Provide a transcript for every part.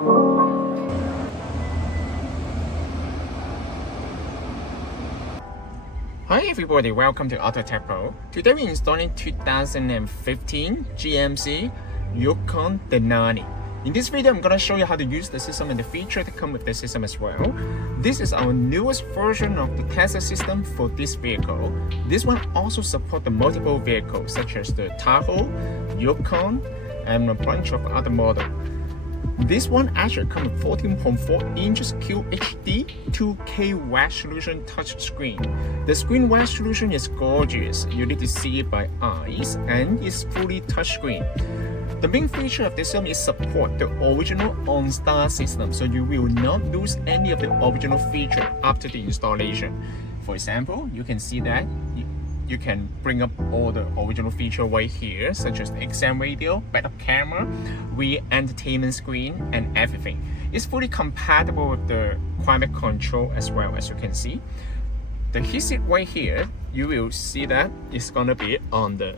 Hi everybody, welcome to AutoTecPro. Today we're installing 2015 GMC Yukon Denali. In this video, I'm going to show you how to use the system and the feature that come with the system as well. This is our newest version of the Tesla system for this vehicle. This one also supports the multiple vehicles such as the Tahoe, Yukon, and a bunch of other models. This one actually comes with 14.4 inches QHD 2K resolution touch screen. The screen resolution is gorgeous. You need to see it by eyes, and it's fully touch screen. The main feature of this system is support the original OnStar system, so you will not lose any of the original feature after the installation. For example, you can see that you can bring up all the original feature right here, such as the XM radio, backup camera, rear entertainment screen, and everything. It's fully compatible with the climate control as well, as you can see. The heatset right here, you will see that it's gonna be on the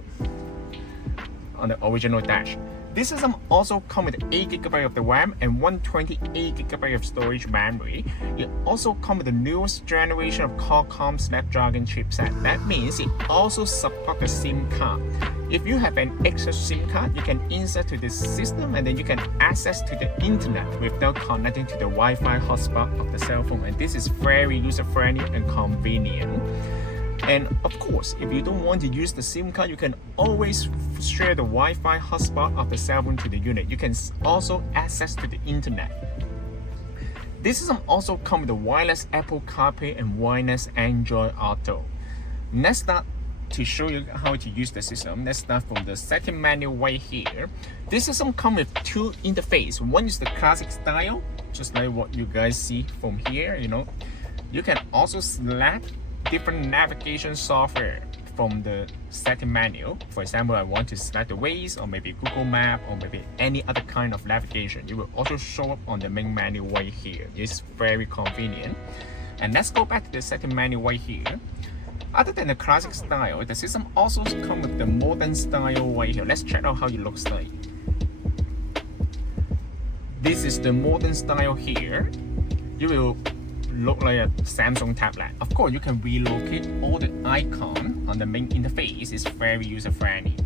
original dash. This system also comes with 8GB of the RAM and 128GB of storage memory. It also comes with the newest generation of Qualcomm Snapdragon chipset. That means it also supports the SIM card. If you have an extra SIM card, you can insert to this system and then you can access to the internet without connecting to the Wi-Fi hotspot of the cell phone. And this is very user-friendly and convenient. And of course, if you don't want to use the SIM card, you can always share the Wi-Fi hotspot of the cell phone to the unit. You can also access to the internet. This system also comes with the wireless Apple CarPlay and wireless Android Auto. Let's start to show you how to use the system. Let's start from the second menu right here. This system comes with two interfaces. One is the classic style, just like what you guys see from here. You can also select different navigation software from the setting menu. For example, I want to select the Waze or maybe Google Map or maybe any other kind of navigation. It will also show up on the main menu right here. It's very convenient. And let's go back to the setting menu right here. Other than the classic style, the system also comes with the modern style right here. Let's check out how it looks like. This is the modern style here. You will look like a Samsung tablet. Of course, you can relocate all the icons on the main interface. It's very user-friendly.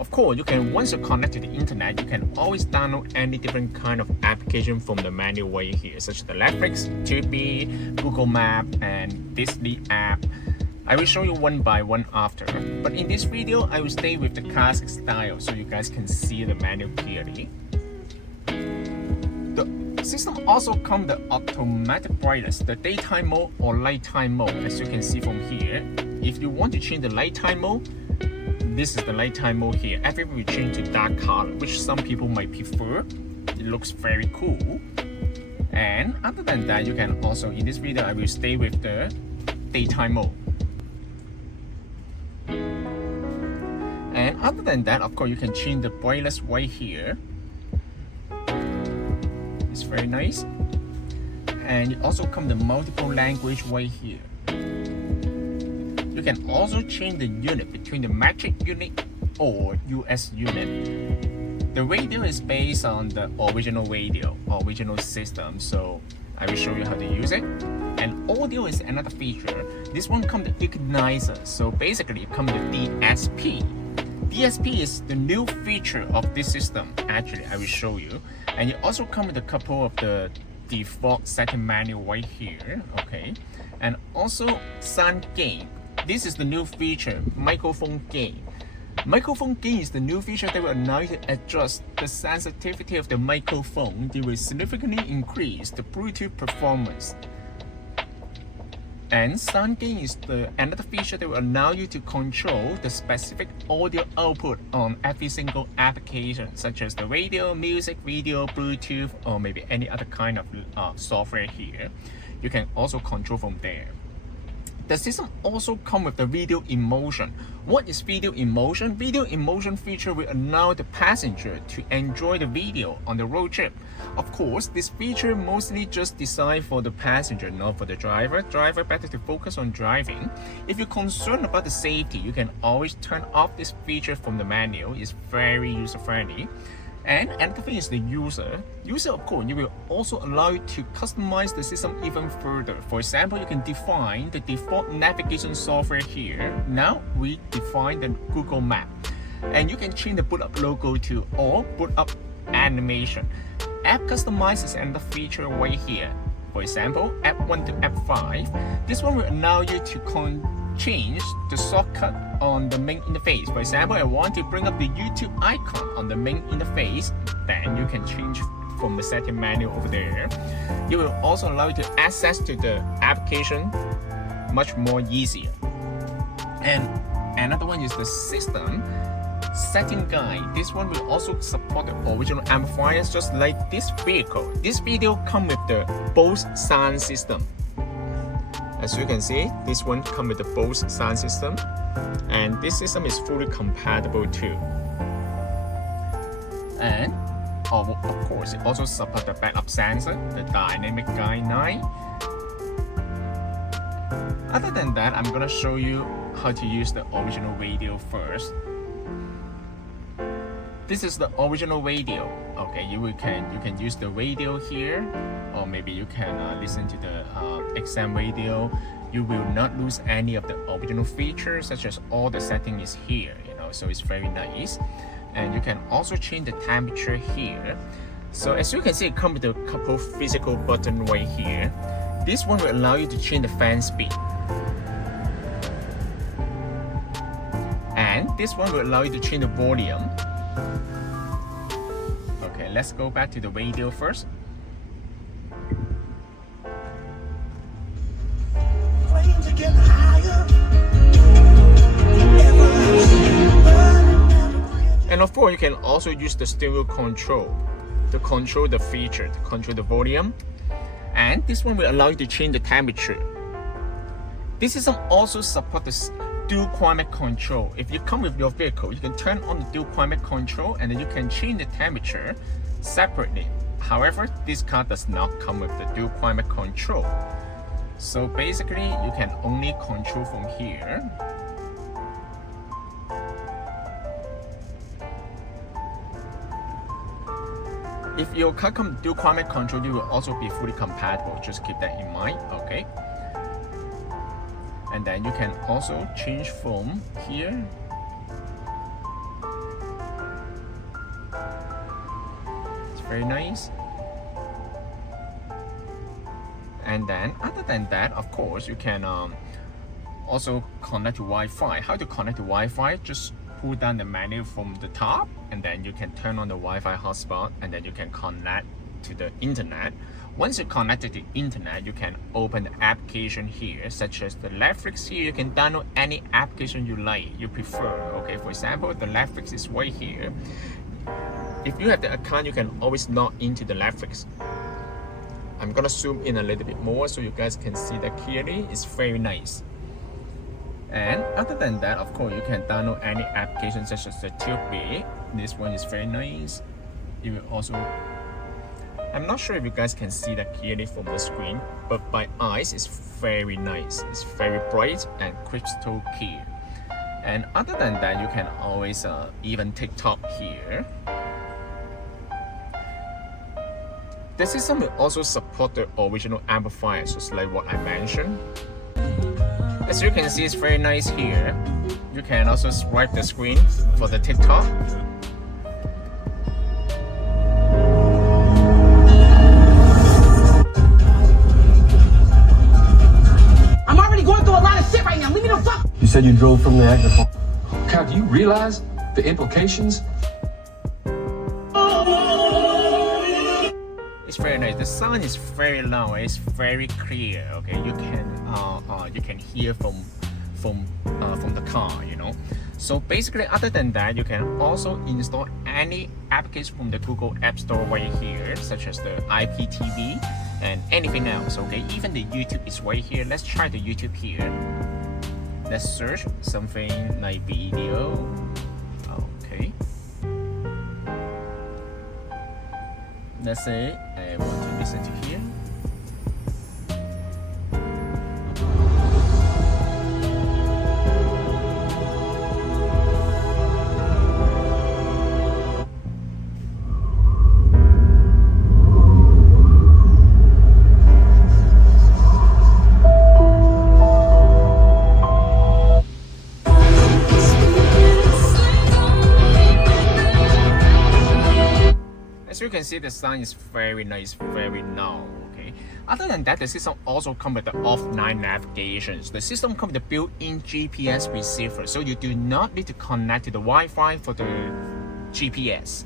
Of course, once you connect to the internet, you can always download any different kind of application from the menu right here, such as the Netflix, TV, Google Map, and Disney app. I will show you one by one after. But in this video, I will stay with the classic style so you guys can see the menu clearly. The system also comes with the automatic brightness, the daytime mode or nighttime mode, as you can see from here. If you want to change the nighttime mode, this is the nighttime mode here. Everything will change to dark color, which some people might prefer. It looks very cool. And other than that, you can also, in this video, I will stay with the daytime mode. And other than that, of course, you can change the brightness right here. It's very nice. And it also comes with multiple language right here. You can also change the unit between the metric unit or US unit. The radio is based on the original radio, original system, so I will show you how to use it. And audio is another feature. This one comes with equalizer, so basically it comes with DSP. DSP is the new feature of this system. Actually, I will show you. And it also comes with a couple of the default setting menu right here. Okay. And also sound gain. This is the new feature, microphone gain. Microphone gain is the new feature that will allow you to adjust the sensitivity of the microphone. It will significantly increase the Bluetooth performance. And sound gain is another feature that will allow you to control the specific audio output on every single application, such as the radio, music, video, Bluetooth, or maybe any other kind of software here. You can also control from there. The system also comes with the video in motion. What is video in motion? Video in motion feature will allow the passenger to enjoy the video on the road trip. Of course, this feature mostly just designed for the passenger, not for the driver. Driver better to focus on driving. If you're concerned about the safety, you can always turn off this feature from the menu. It's very user-friendly. And another thing is the user. User, of course, you will also allow you to customize the system even further. For example, you can define the default navigation software here. Now we define the Google Map. And you can change the boot up logo to or boot up animation. App customizes another feature right here. For example, app 1 to app 5. This one will allow you to change the shortcut on the main interface. For example, I want to bring up the YouTube icon on the main interface, then you can change from the setting menu over there. It will also allow you to access to the application much more easier. And another one is the system setting guide. This one will also support the original amplifiers just like this vehicle. This video comes with the BOSE sound system. As you can see, this one comes with the BOSE sound system, and this system is fully compatible too. And of course, it also supports the backup sensor, the dynamic guide 9. Other than that, I'm gonna show you how to use the original radio first. This is the original radio. Okay, you can use the radio here, or maybe you can listen to the XM radio. You will not lose any of the original features, such as all the setting is here. So it's very nice. And you can also change the temperature here. So as you can see, it comes with a couple physical buttons right here. This one will allow you to change the fan speed. And this one will allow you to change the volume. Okay, let's go back to the radio first. And of course, you can also use the stereo control to control the feature, to control the volume. And this one will allow you to change the temperature. This system also supports the dual climate control. If you come with your vehicle, you can turn on the dual climate control and then you can change the temperature separately. However, this car does not come with the dual climate control. So basically, you can only control from here. If your car comes with dual climate control, it will also be fully compatible. Just keep that in mind, okay? And then you can also change from here. It's very nice. And then other than that, of course, you can also connect to Wi-Fi. How to connect to Wi-Fi? Just pull down the menu from the top, and then you can turn on the Wi-Fi hotspot, and then you can connect to the internet. Once you connect to the internet, you can open the application here, such as the Netflix here. You can download any application you like, you prefer. Okay, for example, the Netflix is right here. If you have the account, you can always log into the Netflix. I'm gonna zoom in a little bit more so you guys can see that clearly. It's very nice. And other than that, of course, you can download any application such as the TubeB. This one is very nice. You will also, I'm not sure if you guys can see that clearly from the screen, but by eyes, it's very nice. It's very bright and crystal clear. And other than that, you can always even TikTok here. The system will also support the original amplifiers, just like what I mentioned. As you can see, it's very nice here. You can also swipe the screen for the TikTok. I'm already going through a lot of shit right now. Leave me the fuck. You said you drove from the actor. God, do you realize the implications? It's very nice. The sound is very loud. It's very clear. Okay, you can hear from the car. So basically, other than that, you can also install any application from the Google App Store right here, such as the IPTV and anything else. Okay, even the YouTube is right here. Let's try the YouTube here. Let's search something like video. Okay. Let's say I want to listen to here. As you can see, the sign is very nice, very narrow. Okay. Other than that, the system also comes with the offline navigation. The system comes with the built-in GPS receiver, so you do not need to connect to the Wi-Fi for the GPS.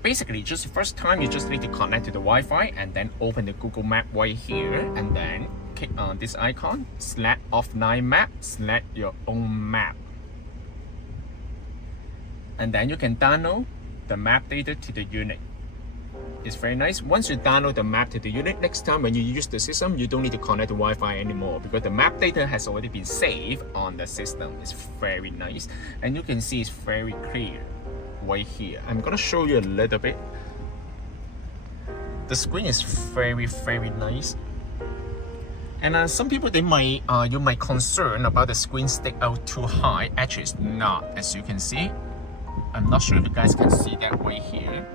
Basically, just the first time you just need to connect to the Wi-Fi and then open the Google Map right here, and then click on this icon, select offline map, select your own map. And then you can download the map data to the unit. It's very nice. Once you download the map to the unit, next time when you use the system, you don't need to connect to Wi-Fi anymore because the map data has already been saved on the system. It's very nice. And you can see it's very clear right here. I'm gonna show you a little bit. The screen is very, very nice. And some people, you might concern about the screen stick out too high. Actually, it's not, as you can see. I'm not sure if you guys can see that right here.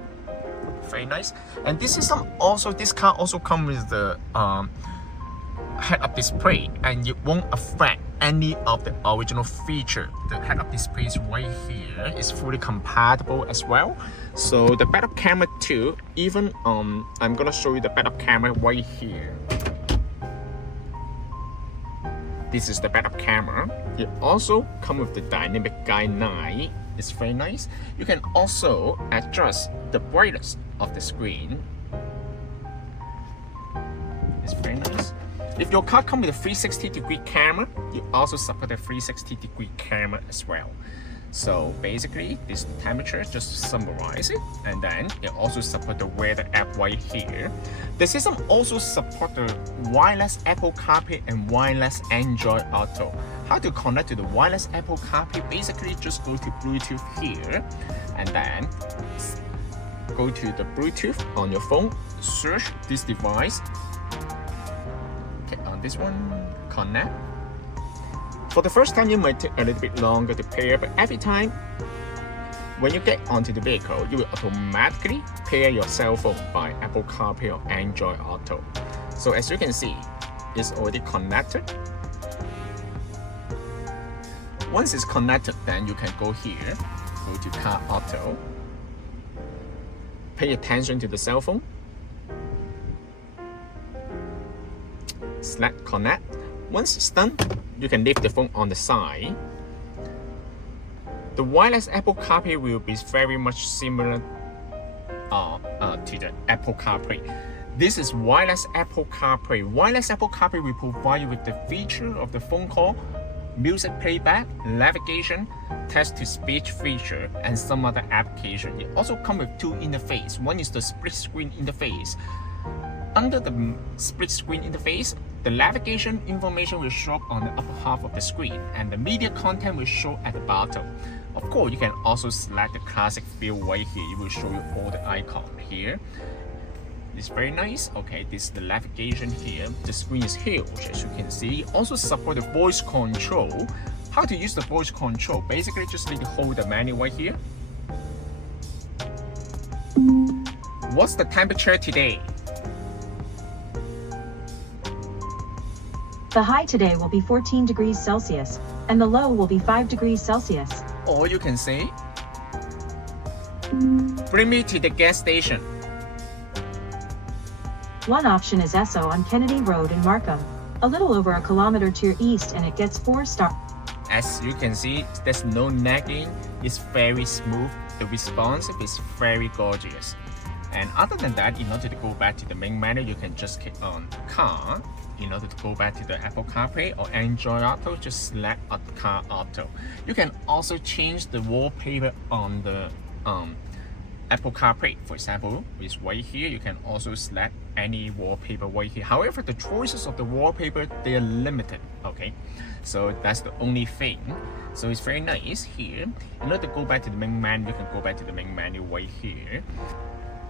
Very nice. And this car also comes with the head-up display, and it won't affect any of the original feature. The head-up display is right here. It's fully compatible as well. So the backup camera too. Even I'm gonna show you the backup camera right here. This is the backup camera. It also comes with the dynamic guide light. It's very nice. You can also adjust the brightness of the screen. It's very nice. If your car comes with a 360-degree camera, you also support a 360-degree camera as well. So basically, this temperature, just to summarize it, and then it also supports the weather app right here. The system also supports the wireless Apple CarPlay and wireless Android Auto. How to connect to the wireless Apple CarPlay? Basically, just go to Bluetooth here, and then go to the Bluetooth on your phone, search this device, click on this one, connect. For the first time, you might take a little bit longer to pair, but every time when you get onto the vehicle, you will automatically pair your cell phone by Apple CarPlay or Android Auto. So as you can see, it's already connected. Once it's connected, then you can go here, go to Car Auto, pay attention to the cell phone, select connect. Once it's done, you can leave the phone on the side. The wireless Apple CarPlay will be very much similar to the Apple CarPlay. This is wireless Apple CarPlay. Wireless Apple CarPlay will provide you with the feature of the phone call, music playback, navigation, text-to-speech feature, and some other application. It also comes with two interfaces. One is the split screen interface. Under the split screen interface, the navigation information will show up on the upper half of the screen, and the media content will show at the bottom. Of course, you can also select the classic view right here. It will show you all the icons here. It's very nice. Okay, this is the navigation here. The screen is huge, as you can see. Also support the voice control. How to use the voice control? Basically, just need to hold the menu right here. What's the temperature today? The high today will be 14 degrees Celsius, and the low will be 5 degrees Celsius. Or you can say, bring me to the gas station. One option is Esso on Kennedy Road in Markham, a little over a kilometer to your east, and it gets 4 stars. As you can see, there's no nagging. It's very smooth. The response is very gorgeous. And other than that, in order to go back to the main menu, you can just click on Car. In order to go back to the Apple CarPlay or Android Auto, just select Car Auto. You can also change the wallpaper on the Apple CarPlay. For example, it's right here. You can also select any wallpaper right here. However, the choices of the wallpaper, they are limited. Okay, so that's the only thing. So it's very nice here. In order to go back to the main menu, you can go back to the main menu right here.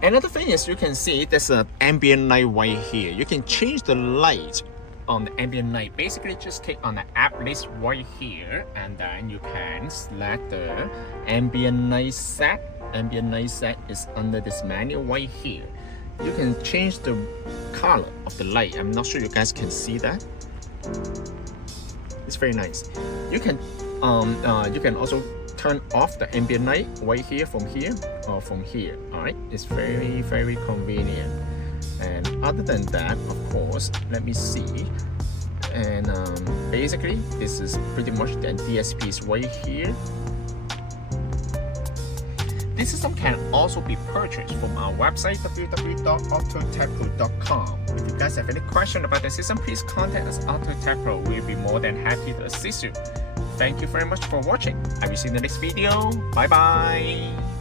Another thing is you can see there's an ambient light right here. You can change the light on the ambient light. Basically, just click on the app list right here, and then you can select the ambient light set. Ambient light set is under this menu right here. You can change the color of the light. I'm not sure you guys can see that. It's very nice. You can also turn off the ambient light right here from here or from here. Alright, it's very convenient. And other than that, of course, let me see. And basically, this is pretty much the DSPs right here. This system can also be purchased from our website www.AutoTecPro.com. If you guys have any question about the system, please contact us AutoTecPro. We'll be more than happy to assist you. Thank you very much for watching. I will see you in the next video. Bye bye.